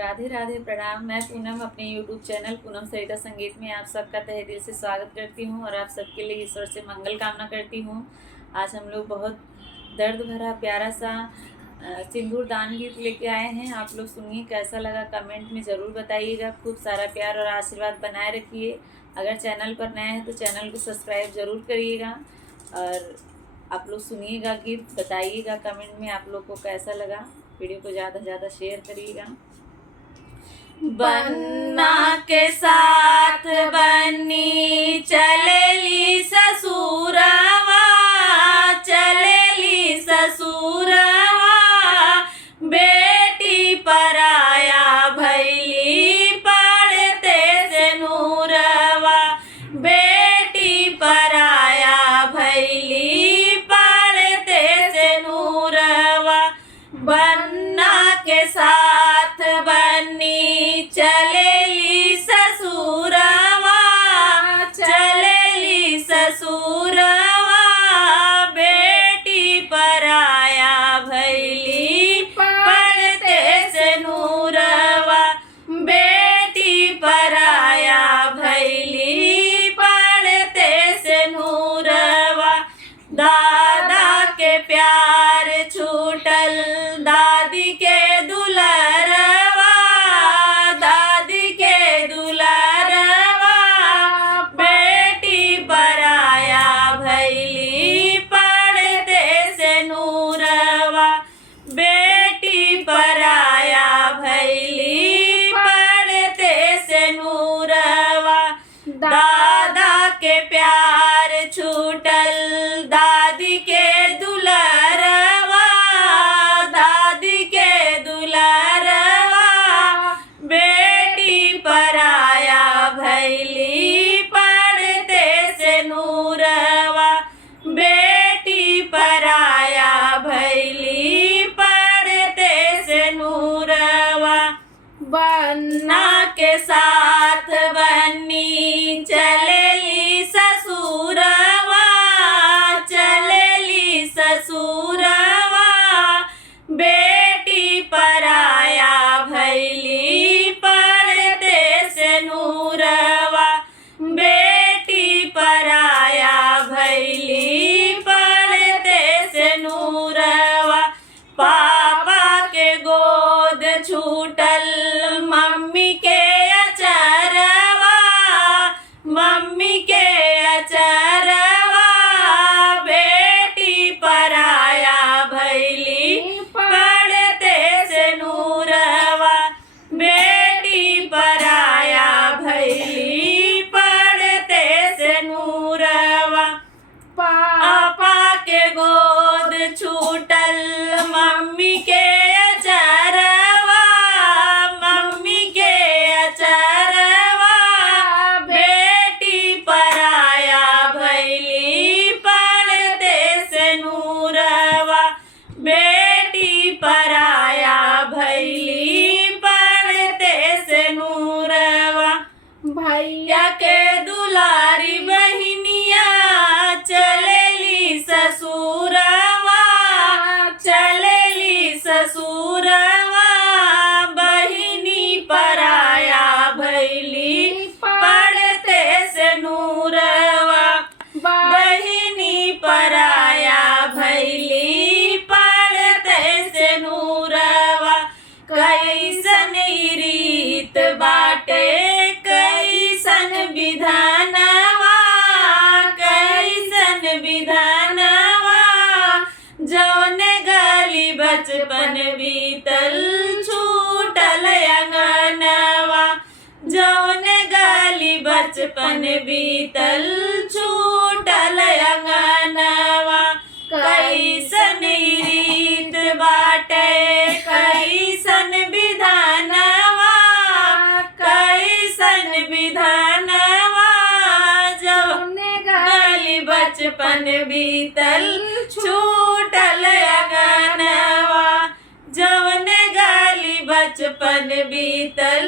राधे राधे प्रणाम। मैं पूनम अपने YouTube चैनल पूनम सरिता संगीत में आप सबका तहे दिल से स्वागत करती हूँ और आप सबके लिए ईश्वर से मंगल कामना करती हूँ। आज हम लोग बहुत दर्द भरा प्यारा सा सिंदूर दान गीत लेके आए हैं। आप लोग सुनिए, कैसा लगा कमेंट में ज़रूर बताइएगा। खूब सारा प्यार और आशीर्वाद बनाए रखिए। अगर चैनल पर नए हैं तो चैनल को सब्सक्राइब ज़रूर करिएगा और आप लोग सुनिएगा गीत, बताइएगा कमेंट में आप लोग को कैसा लगा। वीडियो को ज़्यादा से ज़्यादा शेयर करिएगा। बन्ना के साथ बन्नी चलेली ससुरवा, चलेली ससुरवा, बेटी पराया भैली पड़ते से नूरवा, बेटी पराया भैली पड़ते से नूरवा। बन्ना के साथ बन्नी चलेली ससुरवा, चलेली ससुरवा, बेटी पराया भैली पड़ते से नूरवा, बेटी पराया भैली पड़ते से नूरवा। दादा के प्यार छूटल दादी के दुलरवा, दादी के दुलरवा, बेटी पराया भैली पड़ते से नूरवा, बेटी पराया भैली पड़ते से नूरवा। दादा के प्यार छूटल दादी के दुलरवा, दादी के दुलरवा, बेटी पराया भैली पड़ते से नूरवा, बेटी पराया भैली पड़ते से नूरवा। बन्ना के साथ बन्नी चलेली ससुरवा, चलेली ससुरवा, बेटी पराया भैली पड़ते से नूरवा, बेटी पराया भैली पड़ते से नूरवा। पापा के गोद छूटल मम्मी के अचरवा, मम्मी के अचरवा, बेटी पराया भैली पड़ते से नूरवा, बेटी पराया भैली पड़ते से नूरवा। पापा के गोद छूटल मम्मी के अचरवा, मम्मी के अचरवा, बेटी पराया भैली पड़ते से नूरवा, बेटी पराया भैली पड़ते से नूरवा। भैया के दुलारी बहिनिया चलेली ससुरवा, चलेली ससुरवा, बहिनी पराया भैली पड़ते से नूरवा, बहिनी पराया भैली पड़ते से नूरवा। कैसन रीत बाटे कैसन विधानवा, कैसन विधानवा, जौन गली बचपन बीतल छूटल अंगनवा, जौन गली बचपन बीतल छूटल अंगनवा। कैसन रीत बाटे कैसन विधानवा, कैसन विधानवा, जौन गली बचपन बीतल छूटल अंगनवा, जौन गली बचपन बीतल